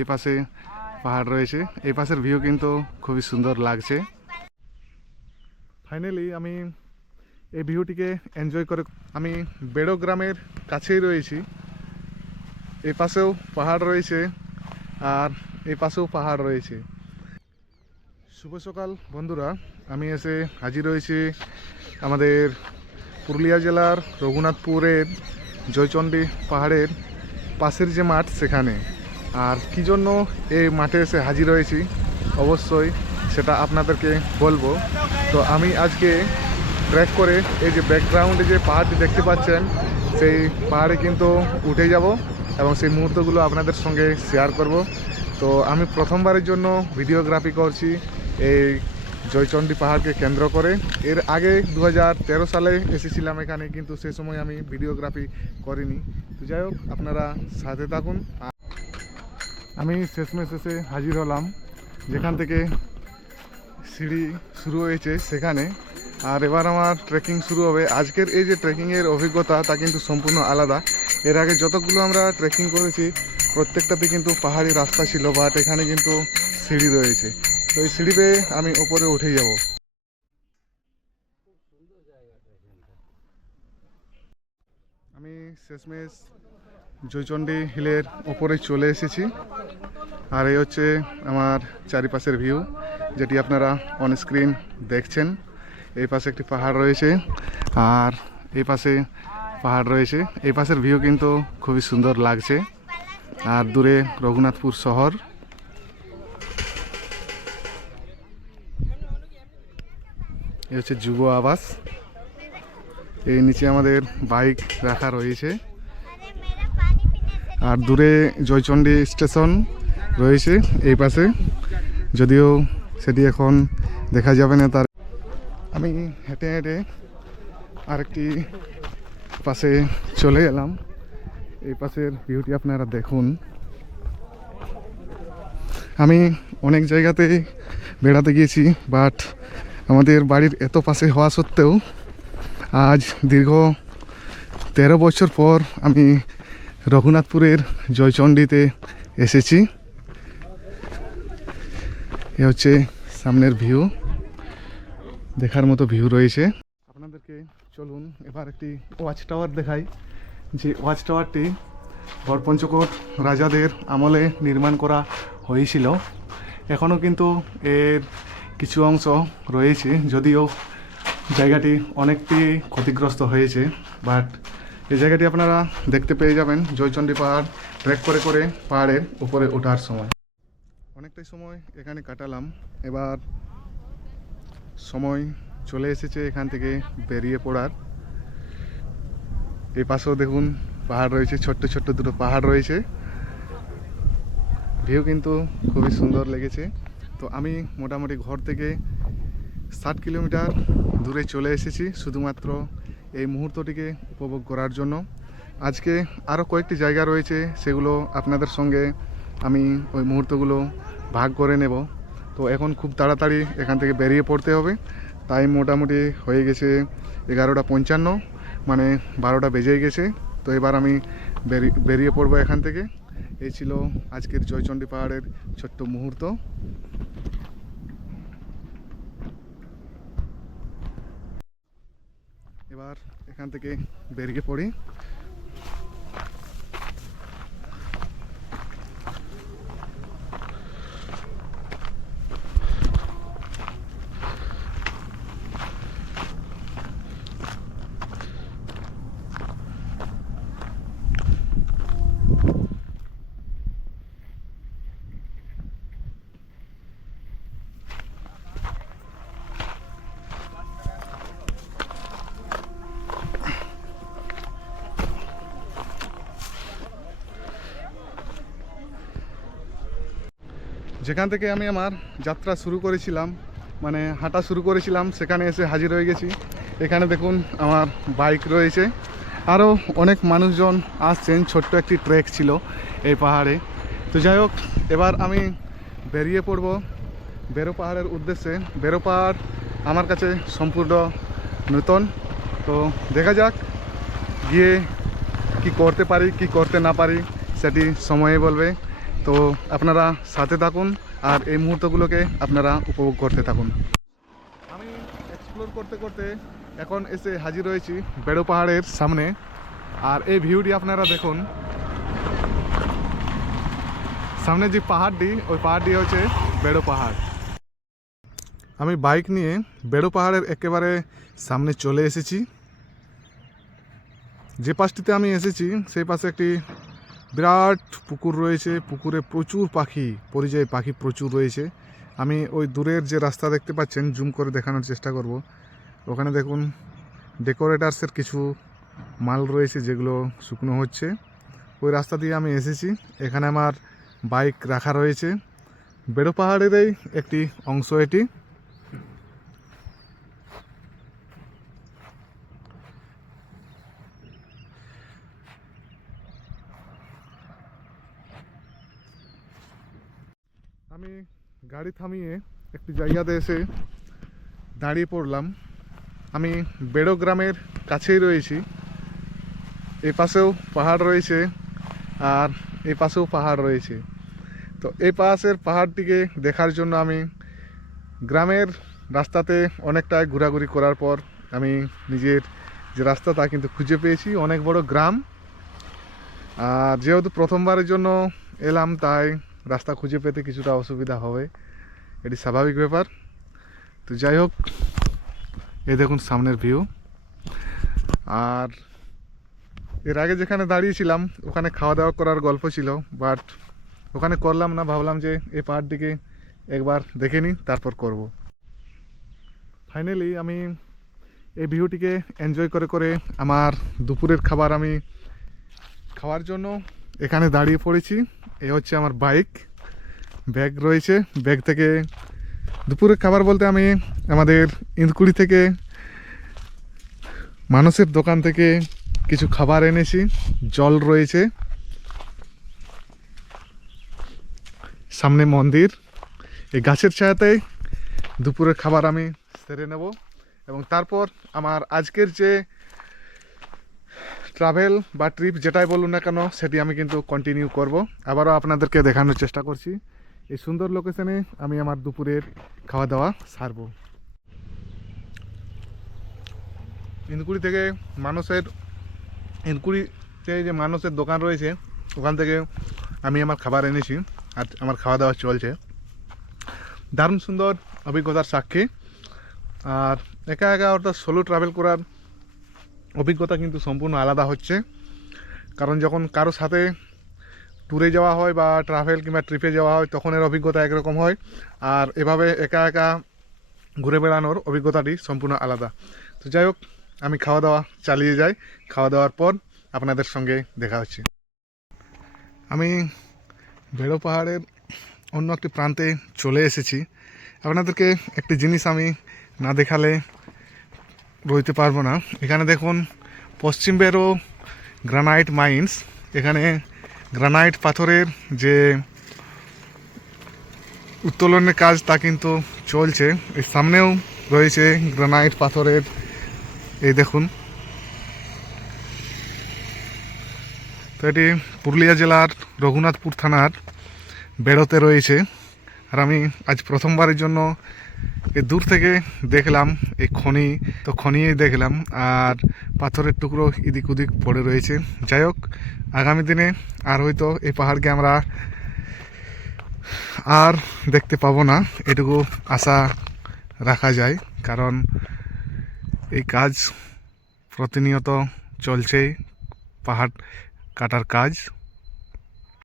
এই পাশে পাহাড় রয়েছে। এই পাশের ভিউ কিন্তু খুবই সুন্দর লাগছে। ফাইনালি আমি এই ভিউটিকে এনজয় করে আমি বেড়ো গ্রামের কাছেই রয়েছি। এই পাশেও পাহাড় রয়েছে আর এই পাশেও পাহাড় রয়েছে। শুভ সকাল বন্ধুরা, আমি এসে হাজির হয়েছি আমাদের পুরুলিয়া জেলার রঘুনাথপুরের জয়চণ্ডী পাহাড়ের পাশের যে মাঠ সেখানে। আর কী জন্য এই মাঠে এসে হাজির হয়েছি অবশ্যই সেটা আপনাদেরকে বলবো। তো আমি আজকে ট্রেক করে এই যে ব্যাকগ্রাউন্ডে যে পাহাড়টি দেখতে পাচ্ছেন সেই পাহাড়ে কিন্তু উঠে যাব এবং সেই মুহূর্তগুলো আপনাদের সঙ্গে শেয়ার করব। তো আমি প্রথমবারের জন্য ভিডিওগ্রাফি করছি এই জয়চণ্ডী পাহাড়কে কেন্দ্র করে। এর আগে 2013 সালে এসেছিলাম এখানে, কিন্তু সে সময় আমি ভিডিওগ্রাফি করিনি। তো যাই হোক, আপনারা সাথে থাকুন। আমি শেষমেশ এসে হাজির হলাম যেখান থেকে সিঁড়ি শুরু হয়েছে সেখানে। আর এবার আমার ট্রেকিং শুরু হবে। আজকের এই যে ট্রেকিংয়ের অভিজ্ঞতা তা কিন্তু সম্পূর্ণ আলাদা। এর আগে যতগুলো আমরা ট্রেকিং করেছি প্রত্যেকটাতে কিন্তু পাহাড়ি রাস্তা ছিল, বাট এখানে কিন্তু সিঁড়ি রয়েছে। তো এই সিঁড়ি বেয়ে আমি ওপরে উঠে যাব। আমি শেষমেশ জয়চণ্ডী হিলের ওপরে চলে এসেছি। আর এই হচ্ছে আমার চারিপাশের ভিউ, যেটি আপনারা অন স্ক্রিন দেখছেন। এই পাশে একটি পাহাড় রয়েছে আর এই পাশে পাহাড় রয়েছে। এই পাশের ভিউ কিন্তু খুবই সুন্দর লাগছে। আর দূরে রঘুনাথপুর শহর। এই হচ্ছে যুব আবাস। এই নিচে আমাদের বাইক রাখা রয়েছে। আর দূরে জয়চণ্ডী স্টেশন রয়েছে এই পাশে, যদিও সেটি এখন দেখা যাবে না। তার আমি হেঁটে হেঁটে আরেকটি পাশে চলে এলাম। এই পাশের ভিউটি আপনারা দেখুন। আমি অনেক জায়গাতে বেড়াতে গিয়েছি, বাট আমাদের বাড়ির এত পাশে হওয়া সত্ত্বেও আজ দীর্ঘ 13 বছর পর আমি রঘুনাথপুরের জয়চণ্ডীতে এসেছি। এ হচ্ছে সামনের ভিউ, দেখার মতো ভিউ রয়েছে। আপনাদেরকে চলুন এবার একটি ওয়াচ টাওয়ার দেখাই। যে ওয়াচ টাওয়ারটি গড়পঞ্চকোট রাজাদের আমলে নির্মাণ করা হয়েছিল। এখনও কিন্তু এর কিছু অংশ রয়েছে, যদিও জায়গাটি অনেকটি ক্ষতিগ্রস্ত হয়েছে। বাট এই জায়গাটি আপনারা দেখতে পেয়ে যাবেন জয়চণ্ডী পাহাড় ট্রেক করে করে পাহাড়ের উপরে ওঠার সময়। অনেকটাই সময় এখানে কাটালাম। এবার সময় চলে এসেছে এখান থেকে বেরিয়ে পড়ার। এই পাশেও দেখুন পাহাড় রয়েছে, ছোট্ট ছোট্ট দুটো পাহাড় রয়েছে। ভিউ কিন্তু খুবই সুন্দর লেগেছে। তো আমি মোটামুটি ঘর থেকে 60 কিলোমিটার দূরে চলে এসেছি শুধুমাত্র এই মুহূর্তটিকে উপভোগ করার জন্য। আজকে আরও কয়েকটি জায়গা রয়েছে, সেগুলো আপনাদের সঙ্গে আমি ওই মুহূর্তগুলো ভাগ করে নেব। তো এখন খুব তাড়াতাড়ি এখান থেকে বেরিয়ে পড়তে হবে। টাইম মোটামুটি হয়ে গেছে 11:55, মানে 12টা বেজেই গেছে। তো এবার আমি বেরিয়ে পড়বো এখান থেকে। এই ছিল আজকের জয়চণ্ডী পাহাড়ের ছোট্ট মুহূর্ত। এবার এখান থেকে বেরিয়ে পড়ি। যেখান থেকে আমি আমার যাত্রা শুরু করেছিলাম, মানে হাঁটা শুরু করেছিলাম, সেখানে এসে হাজির হয়ে গেছি। এখানে দেখুন আমার বাইক রয়েছে, আরও অনেক মানুষজন আসছেন। ছোট্ট একটি ট্রেক ছিল এই পাহাড়ে। তো যাই হোক, এবার আমি বেরিয়ে পড়ব বেরো পাহাড়ের উদ্দেশ্যে। বেরো পাহাড় আমার কাছে সম্পূর্ণ নতুন। তো দেখা যাক গিয়ে কি করতে পারি কি করতে না পারি সেটি সময়ে বলবে। তো আপনারা সাথে থাকুন আর এই মুহূর্তগুলোকে আপনারা উপভোগ করতে থাকুন। আমি এক্সপ্লোর করতে করতে এখন এসে হাজির হয়েছি বেড়ো পাহাড়ের সামনে। আর এই ভিউটি আপনারা দেখুন, সামনে যে পাহাড়টি, ওই পাহাড়টি হচ্ছে বেড়ো পাহাড়। আমি বাইক নিয়ে বেড়ো পাহাড়ের একেবারে সামনে চলে এসেছি। যে পাশটিতে আমি এসেছি সেই পাশে একটি বিরাট পুকুর রয়েছে। পুকুরে প্রচুর পাখি, পরিযায়ী পাখি প্রচুর রয়েছে। আমি ওই দূরের যে রাস্তা দেখতে পাচ্ছেন, জুম করে দেখানোর চেষ্টা করব। ওখানে দেখুন ডেকোরেটার্সের কিছু মাল রয়েছে যেগুলো শুকনো হচ্ছে। ওই রাস্তা দিয়ে আমি এসেছি। এখানে আমার বাইক রাখা রয়েছে। বেড়ো পাহাড়েরই একটি অংশ এটি। আমি গাড়ি থামিয়ে একটি জায়গাতে এসে দাঁড়িয়ে পড়লাম। আমি বেড়ো গ্রামের কাছেই রয়েছি। এই পাশেও পাহাড় রয়েছে আর এই পাশেও পাহাড় রয়েছে। তো এই পাশের পাহাড়টিকে দেখার জন্য আমি গ্রামের রাস্তাতে অনেকটাই ঘোরাঘুরি করার পর আমি নিজের যে রাস্তা তা কিন্তু খুঁজে পেয়েছি। অনেক বড় গ্রাম, আর যেহেতু প্রথমবারের জন্য এলাম তাই রাস্তা খুঁজে পেতে কিছুটা অসুবিধা হবে, এটি স্বাভাবিক ব্যাপার। তো যাই হোক, এই দেখুন সামনের ভিউ। আর এর আগে যেখানে দাঁড়িয়েছিলাম ওখানে খাওয়া দাওয়া করার গল্প ছিল, বাট ওখানে করলাম না। ভাবলাম যে এই পাহাড়টিকে একবার দেখে নিই, তারপর করব। ফাইনালি আমি এই ভিউটিকে এনজয় করে করে আমার দুপুরের খাবার আমি খাওয়ার জন্য এখানে দাঁড়িয়ে পড়েছি। এ হচ্ছে আমার বাইক, ব্যাগ রয়েছে। ব্যাগ থেকে দুপুরের খাবার বলতে আমি আমাদের ইন্দকুড়ি থেকে মানুষের দোকান থেকে কিছু খাবার এনেছি। জল রয়েছে, সামনে মন্দির। এই গাছের ছায়াতেই দুপুরের খাবার আমি সেরে নেব এবং তারপর আমার আজকের যে ট্রাভেল বা ট্রিপ যেটাই বলুন না কেন সেটি আমি কিন্তু কন্টিনিউ করব। আবারও আপনাদেরকে দেখানোর চেষ্টা করছি এই সুন্দর লোকেশনে আমি আমার দুপুরের খাওয়া দাওয়া সারব। ইন্দকুড়ি থেকে ইন্দকুড়িতে যে মানুষের দোকান রয়েছে ওখান থেকে আমি আমার খাবার এনেছি আর আমার খাওয়া দাওয়া চলছে। দারুণ সুন্দর অভিজ্ঞতার সাক্ষী। আর একা একা অর্থাৎ সোলো ট্রাভেল করার অভিজ্ঞতা কিন্তু সম্পূর্ণ আলাদা হচ্ছে। কারণ যখন কারো সাথে ট্যুরে যাওয়া হয় বা ট্রাভেল কিংবা ট্রিপে যাওয়া হয় তখন এর অভিজ্ঞতা একরকম হয়, আর এভাবে একা একা ঘুরে বেড়ানোর অভিজ্ঞতাটি সম্পূর্ণ আলাদা। তো যাই হোক, আমি খাওয়া দাওয়া চালিয়ে যাই। খাওয়া দাওয়ার পর আপনাদের সঙ্গে দেখা হচ্ছে। আমি বেড়ো পাহাড়ের অন্য একটি প্রান্তে চলে এসেছি। আপনাদেরকে একটি জিনিস আমি না দেখালে রইতে পারবো না। এখানে দেখুন পশ্চিম বেড়ো গ্রানাইট মাইন্স। এখানে গ্রানাইট পাথরের যে উত্তোলনের কাজ তা কিন্তু চলছে। এর সামনেও রয়েছে গ্রানাইট পাথরের, এই দেখুন। তো এটি পুরুলিয়া জেলার রঘুনাথপুর থানার বেড়োতে রয়েছে। আর আমি আজ প্রথমবারের জন্য এই দূর থেকে দেখলাম এই খনি। তো খনিই দেখলাম আর পাথরের টুকরো এদিক ওদিক পড়ে রয়েছে। যাই হোক, আগামী দিনে আর হয়তো এই পাহাড়কে আমরা আর দেখতে পাবো না, এটুকু আশা রাখা যায়। কারণ এই কাজ প্রতিনিয়ত চলছেই, পাহাড় কাটার কাজ।